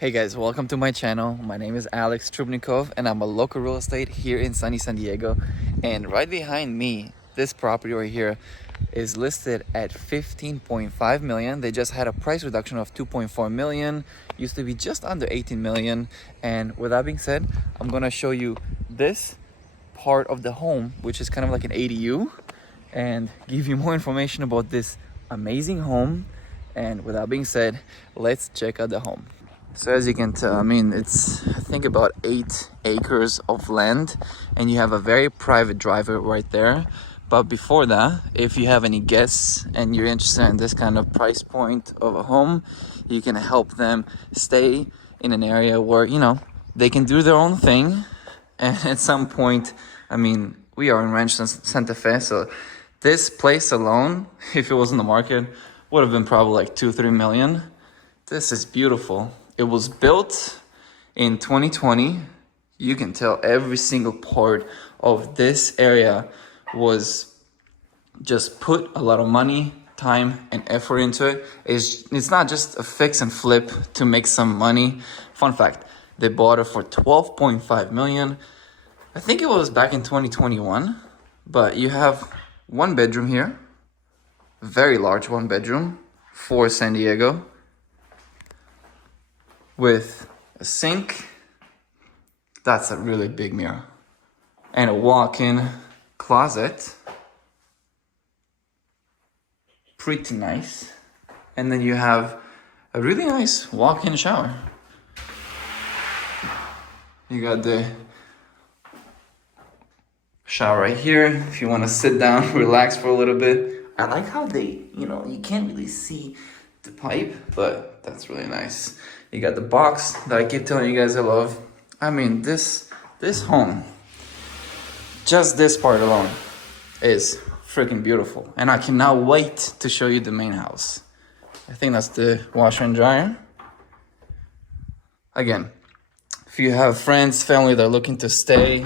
Hey guys, welcome to my channel. My name is Alex Trubnikov and I'm a local real estate here in sunny San Diego. And right behind me, this property right here is listed at 15.5 million. They just had a price reduction of 2.4 million. Used to be just under 18 million. And with that being said, I'm gonna show you this part of the home, which is kind of like an ADU, and give you more information about this amazing home. And with that being said, let's check out the home. So as you can tell, I mean, it's I think about 8 acres of land, and you have a very private driveway right there. But before that, if you have any guests and you're interested in this kind of price point of a home, you can help them stay in an area where, you know, they can do their own thing. And at some point, I mean, we are in Rancho Santa Fe, so this place alone, if it was in the market, would have been probably like 2-3 million. This is beautiful. It was built in 2020. You can tell every single part of this area was just put a lot of money, time, and effort into it. It's not just a fix and flip to make some money. Fun fact, they bought it for 12.5 million. I think it was back in 2021, but you have one bedroom here, very large one bedroom for San Diego, with a sink, that's a really big mirror, and a walk-in closet, pretty nice. And then you have a really nice walk-in shower. You got the shower right here if you want to sit down, relax for a little bit. I like how they, you can't really see the pipe, but that's really nice. You got the box that I keep telling you guys I love. I mean, this home, just this part alone, is freaking beautiful. And I cannot wait to show you the main house. I think that's the washer and dryer. Again, if you have friends, family that are looking to stay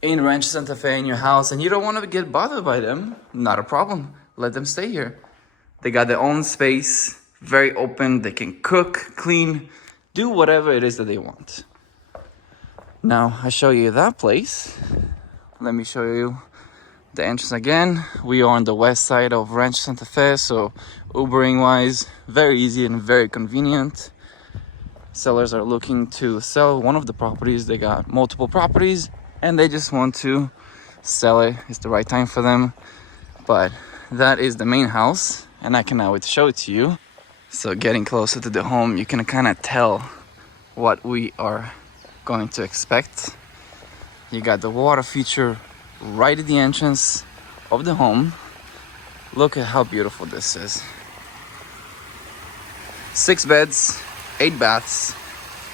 in Rancho Santa Fe in your house and you don't want to get bothered by them, not a problem. Let them stay here. They got their own space, very open. They can cook, clean, do whatever it is that they want. Now, I show you that place. Let me show you the entrance again. We are on the west side of Rancho Santa Fe, so Ubering wise, very easy and very convenient. Sellers are looking to sell one of the properties. They got multiple properties and they just want to sell it. It's the right time for them. But that is the main house, and I cannot wait to show it to you. So getting closer to the home, you can kind of tell what we are going to expect. You got the water feature right at the entrance of the home. Look at how beautiful this is. 6 beds, 8 baths,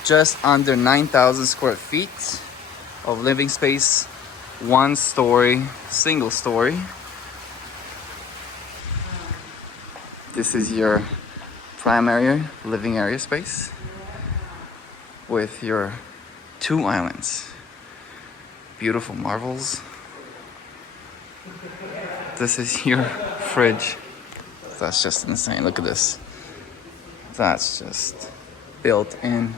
just under 9,000 square feet of living space, 1 story, single story. This is your primary living area space with your 2 islands. Beautiful marbles. This is your fridge. That's just insane. Look at this. That's just built in,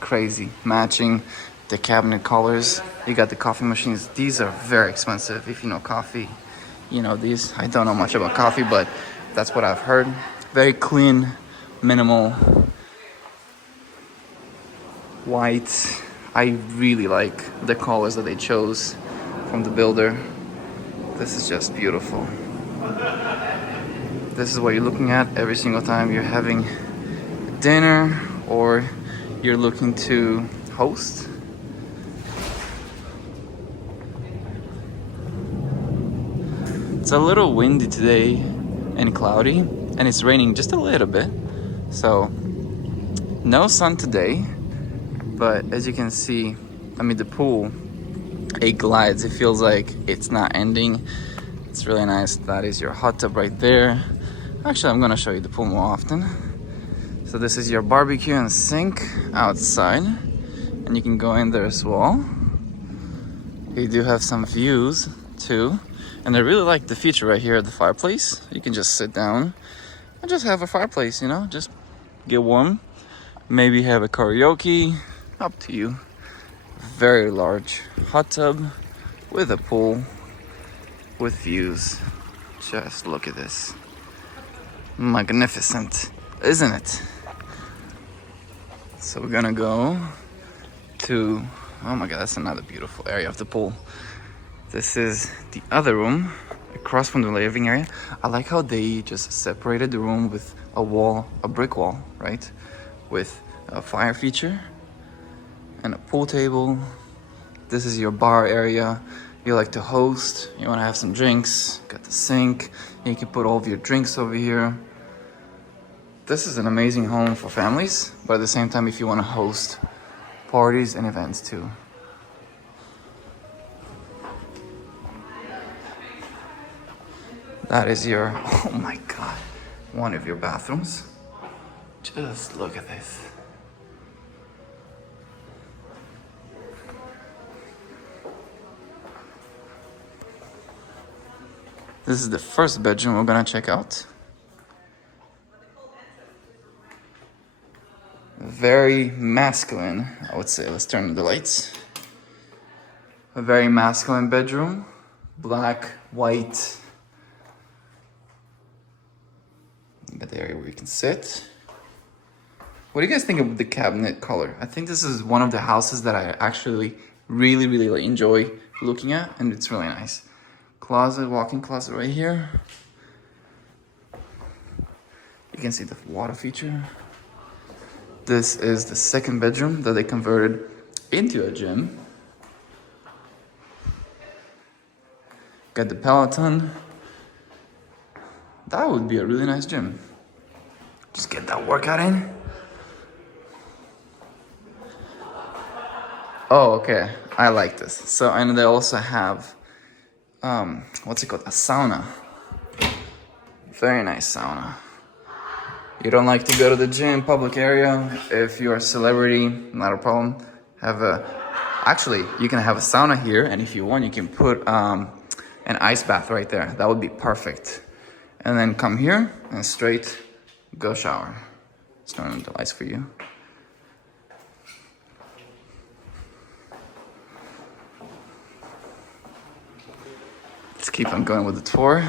crazy. Matching the cabinet colors. You got the coffee machines. These are very expensive. If you know coffee, you know these. I don't know much about coffee, but that's what I've heard. Very clean, minimal, white. I really like the colors that they chose from the builder. This is just beautiful. This is what you're looking at every single time you're having dinner or you're looking to host. It's a little windy today and cloudy, and it's raining just a little bit, so no sun today. But as you can see, I mean, the pool, it glides. It feels like it's not ending. It's really nice. That is your hot tub right there. Actually, I'm gonna show you the pool more often. So this is your barbecue and sink outside, and you can go in there as well. You do have some views too. And I really like the feature right here at the fireplace. You can just sit down and just have a fireplace, just get warm. Maybe have a karaoke, up to you. Very large hot tub with a pool with views. Just look at this. Magnificent, isn't it? So we're gonna go to, oh my God, that's another beautiful area of the pool. This is the other room across from the living area. I like how they just separated the room with a wall, a brick wall, right? With a fire feature and a pool table. This is your bar area. You like to host, you wanna have some drinks, got the sink, you can put all of your drinks over here. This is an amazing home for families, but at the same time, if you wanna host parties and events too. That is your, oh my God, one of your bathrooms. Just look at this. This is the first bedroom we're gonna check out. Very masculine, I would say. Let's turn on the lights. A very masculine bedroom. Black, white. You got the area where you can sit. What do you guys think of the cabinet color? I think this is one of the houses that I actually really enjoy looking at, and it's really nice. Closet, walk-in closet right here. You can see the water feature. This is the second bedroom that they converted into a gym. Got the Peloton. That would be a really nice gym. Just get that workout in. Oh, okay. I like this. So, and they also have, what's it called? A sauna. Very nice sauna. You don't like to go to the gym, public area. If you're a celebrity, not a problem. Actually, you can have a sauna here, and if you want, you can put an ice bath right there. That would be perfect. And then come here and straight go shower. Let's turn on the lights for you. Let's keep on going with the tour.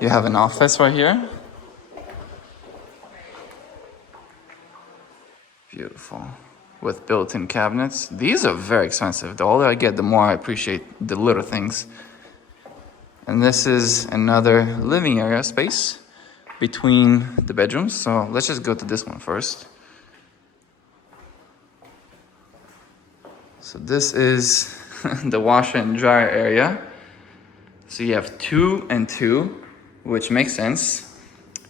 You have an office right here. Beautiful. With built-in cabinets. These are very expensive. The older I get, the more I appreciate the little things. And this is another living area space between the bedrooms. So let's just go to this one first. So this is the washer and dryer area. So you have 2 and 2, which makes sense.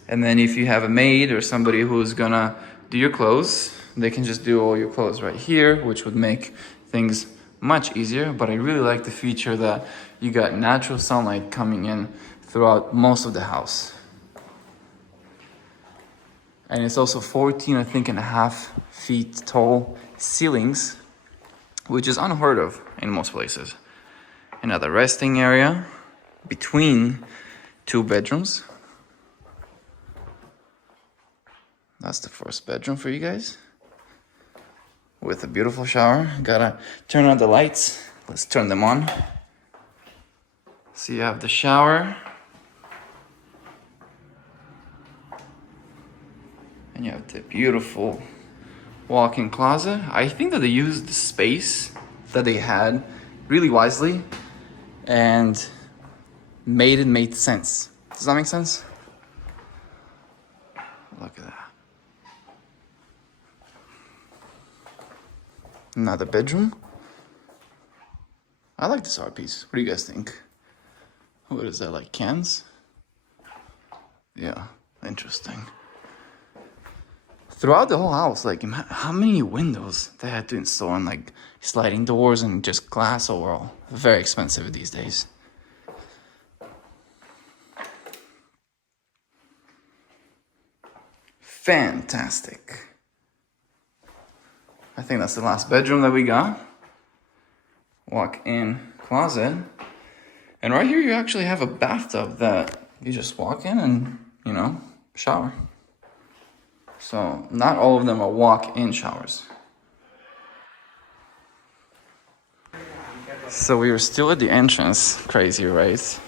And then if you have a maid or somebody who's gonna do your clothes, they can just do all your clothes right here, which would make things much easier. But I really like the feature that you got natural sunlight coming in throughout most of the house. And it's also 14, I think, and a half feet tall ceilings, which is unheard of in most places. Another resting area between 2 bedrooms. That's the first bedroom for you guys. With a beautiful shower. Gotta turn on the lights. Let's turn them on. So you have the shower. And you have the beautiful walk-in closet. I think that they used the space that they had really wisely and made sense. Does that make sense? Look at that. Another bedroom. I like this art piece. What do you guys think? What is that, like cans? Yeah, interesting. Throughout the whole house, like how many windows they had to install, and like sliding doors and just glass overall. Very expensive these days. Fantastic. I think that's the last bedroom that we got. Walk-in closet. And right here you actually have a bathtub that you just walk in and, you know, shower. So not all of them are walk-in showers. So we are still at the entrance. Crazy, right?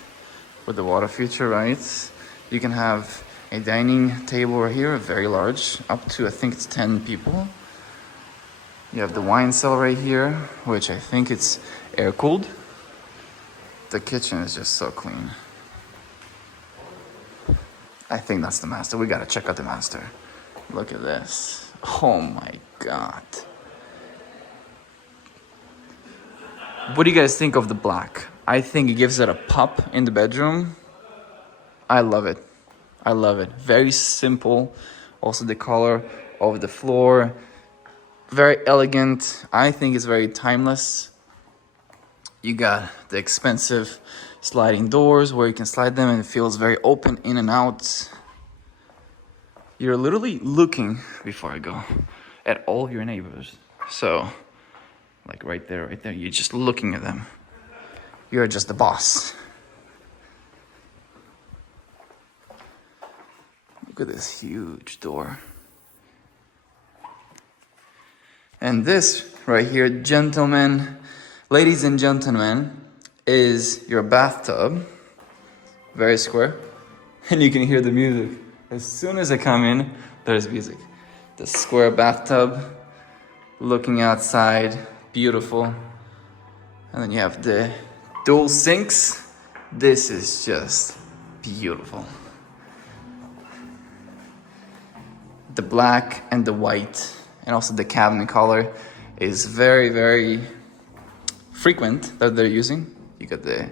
With the water feature, right? You can have a dining table right here, very large, up to I think it's 10 people. You have the wine cellar right here, which I think it's air-cooled. The kitchen is just so clean. I think that's the master. We gotta check out the master. Look at this. Oh my God. What do you guys think of the black? I think it gives it a pop in the bedroom. I love it. I love it. Very simple. Also the color of the floor. Very elegant. I think it's very timeless. You got the expensive sliding doors where you can slide them and it feels very open in and out. You're literally looking, before I go, at all of your neighbors. So, like right there, you're just looking at them. You're just the boss. Look at this huge door. And this right here, gentlemen, ladies and gentlemen, is your bathtub. Very square. And you can hear the music. As soon as I come in, there's music. The square bathtub, looking outside, beautiful. And then you have the dual sinks. This is just beautiful. The black and the white, and also the cabinet color is very, very frequent that they're using. You got the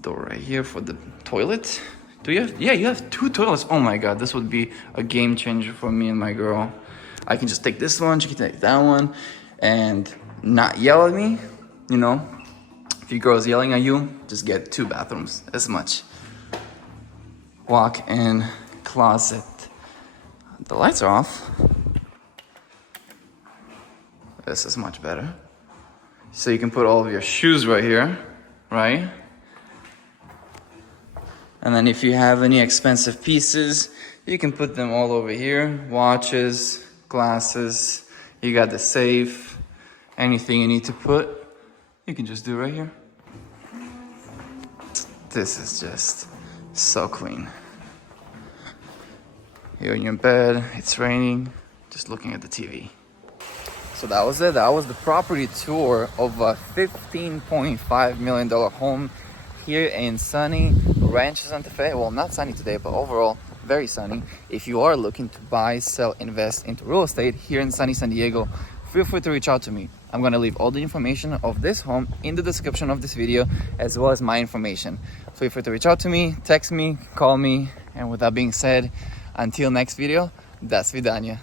door right here for the toilet. Do you have? Yeah, you have 2 toilets. Oh my God, this would be a game changer for me and my girl. I can just take this one, she can take that one, and not yell at me, you know. If your girl's yelling at you, just get 2 bathrooms, as much. Walk-in closet. The lights are off. This is much better. So you can put all of your shoes right here, right? And then if you have any expensive pieces, you can put them all over here. Watches, glasses, you got the safe, anything you need to put, you can just do right here. This is just so clean. You're in your bed, it's raining, just looking at the TV. So that was it. That was the property tour of a $15.5 million home here in sunny Rancho Santa Fe. Well, not sunny today, but overall very sunny. If you are looking to buy, sell, invest into real estate here in sunny San Diego, feel free to reach out to me. I'm gonna leave all the information of this home in the description of this video, as well as my information. Feel free to reach out to me, text me, call me, and with that being said, until next video, до свидания.